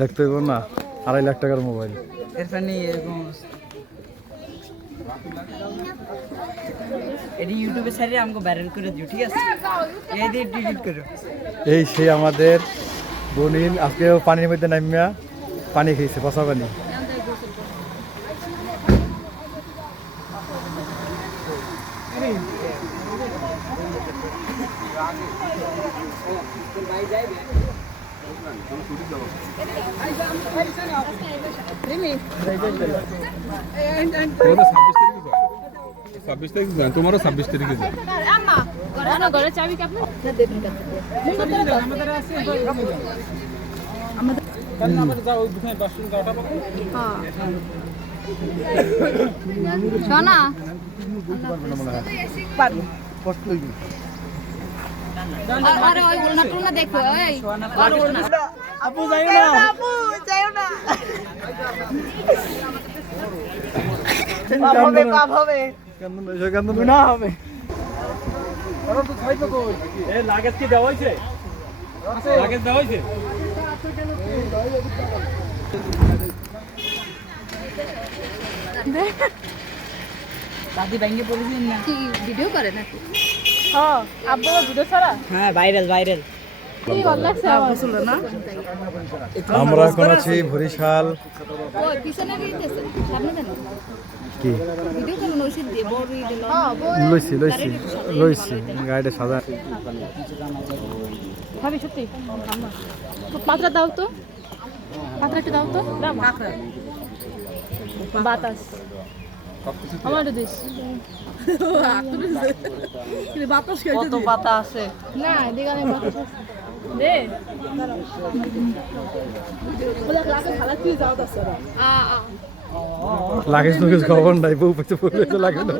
দেখতে হইব না 2.5 লাখ টাকার মোবাইল এরফানি এরকম এডি ইউটিউবে ছাড়িয়ে আমাকে ভাইরাল করে দিও, ঠিক আছে? এই দিয়ে ডিলিট করো। এই সেই আমাদের বনিন আজকেও পানির মধ্যে নামিয়া পানি খেয়েছে, পচা পানি। তোমারও 26 তারিখে যায়। আপু যাইও না, আপু যাইও না, পাপ হবে, পাপ হবে, গুনাহ হবে। লাগেজ কি দেওয়া হয়েছে? লাগেজ দেওয়া হয়েছে? দাদি ব্যাংকে পড়েছেন না? কি ভিডিও করে নাকি? হ্যাঁ আব্বু ভিডিও ছাড়া হ্যাঁ, ভাইরাল ভাইরাল। কি ভালো লাগছে আমার না। আমরা এখন আছি বরিশাল। ওই পিছনে গিয়েছে সামনে দেন কি ভিডিও করুন ওই দিয়ে বড় দিল। হ্যাঁ লইছি গাড়িটা সাদা। ভাবি সত্যি পাত্রা দাও তো, পাত্রাটা দাও তো। বাতাস আমার দেশ বাতাস কত পাতা আছে? না এদিকে আমি বাতাস দে বলে ক্লাসে খালা কি যাও দাসরা আ লাগেজ তো কিছু খবর নাই, বউ পেতে পড়লে তো লাগে না।